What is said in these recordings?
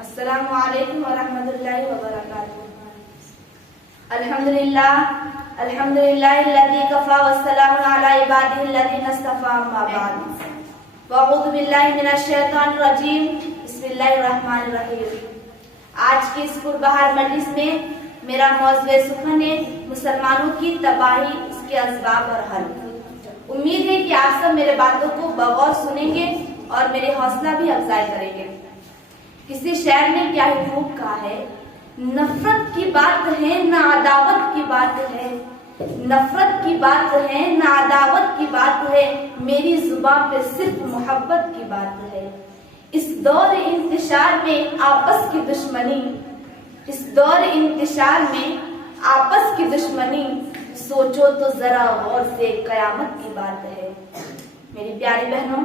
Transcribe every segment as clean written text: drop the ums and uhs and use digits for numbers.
السلام علیکم ورحمۃ اللہ وبرکاتہ۔ الحمدللہ الذی کفا والسلام علی عبادہ الذین اصطفی، اما بعد فاعوذ باللہ من الشیطان الرجیم، بسم اللہ الرحمن الرحیم۔ آج کی اس پربہار مجلس میں میرا موضوع سخن ہے مسلمانوں کی تباہی، اس کے اسباب اور حل۔ امید ہے کہ آپ سب میرے باتوں کو بغور سنیں گے اور میرے حوصلہ بھی افزائی کریں گے۔ کسی شاعر نے کیا ہی خوب کہا ہے، نفرت کی بات ہے نہ عداوت کی بات ہے، نفرت کی بات ہے نہ عداوت کی بات ہے، میری زبان پہ صرف محبت کی بات ہے۔ اس دور انتشار میں آپس کی دشمنی، اس دور انتشار میں آپس کی دشمنی، سوچو تو ذرا غور سے قیامت کی بات ہے۔ میری پیاری بہنوں،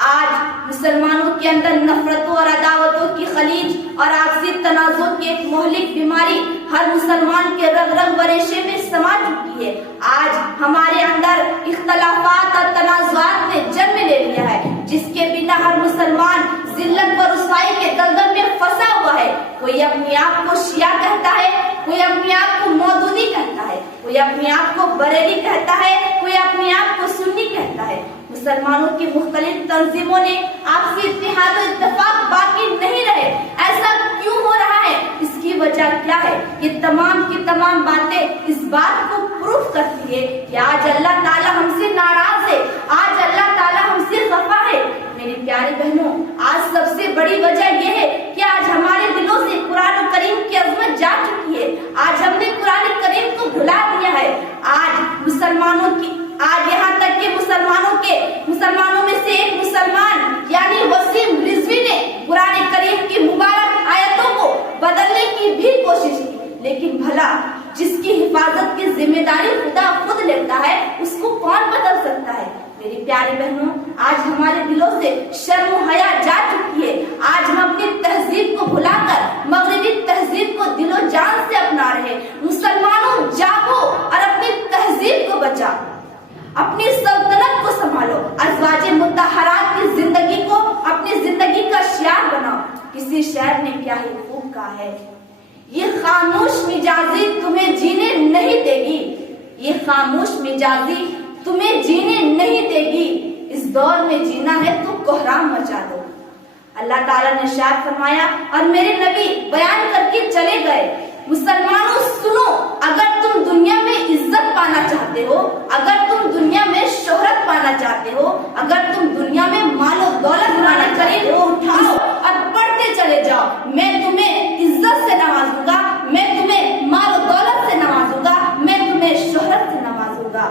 آج مسلمانوں کے اندر نفرتوں اور عداوتوں کی خلیج اور آپسی تنازع کی ایک مہلک بیماری ہر مسلمان کے رگ رگ و ریشے میں سما چکی ہے۔ آج ہمارے اندر اختلافات اور تنازعات نے جنم لے لیا ہے، جس کے بنا ہر مسلمان ذلت و رسوائی کے دلدل میں پھنسا ہوا ہے۔ کوئی اپنے آپ کو شیعہ کہتا ہے، کوئی اپنے آپ کو مودودی کہتا ہے، کوئی اپنے آپ کو بریلی کہتا ہے، کوئی اپنے آپ کو سنی کہتا ہے۔ مسلمانوں کی مختلف تنظیموں نے آپسی اتحاد و اتفاق باقی نہیں رہے۔ ایسا کیوں ہو رہا ہے؟ اس کی وجہ کیا ہے؟ یہ تمام کی تمام باتیں اس بات کو پروف کرتی ہے کہ آج اللہ تعالیٰ ہم سے ناراض ہے، آج اللہ تعالیٰ ہم سے خفا ہے۔ میری پیاری بہنوں، آج سب سے بڑی وجہ یہ ہے کہ آج ہمارے دلوں سے قرآن کریم کی عظمت جا چکی ہے۔ آج ہم نے قرآن کریم کو بھلا دیا ہے۔ آج یہاں تک کہ مسلمانوں میں سے ایک مسلمان یعنی وسیم رضوی نے قرآن کریم کی مبارک آیتوں کو بدلنے کی بھی کوشش کی، لیکن بھلا جس کی حفاظت کی ذمہ داری خدا خود لیتا ہے، اس کو کون بدل سکتا ہے؟ میری پیاری بہنوں، آج ہمارے دلوں سے شرم و حیا جا چکی ہے۔ آج ہم اپنی تہذیب کو بھلا کر مغربی تہذیب کو دل و جان سے اپنا رہے۔ مسلمانوں جاگو اور اپنی تہذیب کو بچاؤ، اپنی سلطنت کو سنبھالو، ازواج مطہرات کی زندگی کو اپنی زندگی کا شعار بناؤ۔ کسی شاعر نے کیا ہی خوب کہا ہے، یہ خاموش مزاجی تمہیں جینے نہیں دے گی، یہ خاموش مزاجی تمہیں جینے نہیں دے گی، اس دور میں جینا ہے تو کوہرام مچا دو۔ اللہ تعالیٰ نے ارشاد فرمایا اور میرے نبی بیان کر کے چلے گئے، مسلمانوں سنو، اگر تم دنیا میں عزت پانا چاہتے ہو، اگر تم دنیا میں شہرت پانا چاہتے ہو، اگر تم دنیا میں مال و دولت پانا چاہتے ہو، اٹھاؤ اور پڑھتے چلے جاؤ، میں تمہیں عزت سے نوازوں گا، میں تمہیں مال و دولت سے نوازوں گا، میں تمہیں شہرت سے نوازوں گا۔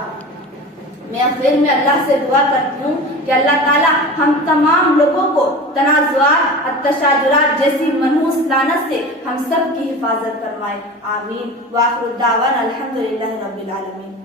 میں آخر میں اللہ سے دعا کرتی ہوں کہ اللہ تعالیٰ ہم تمام لوگوں کو تنازعات اور تشاجرات جیسی منحوس لعنت سے ہم سب کی حفاظت فرمائے، آمین۔ وآخر الدعوانا الحمدللہ رب العالمین۔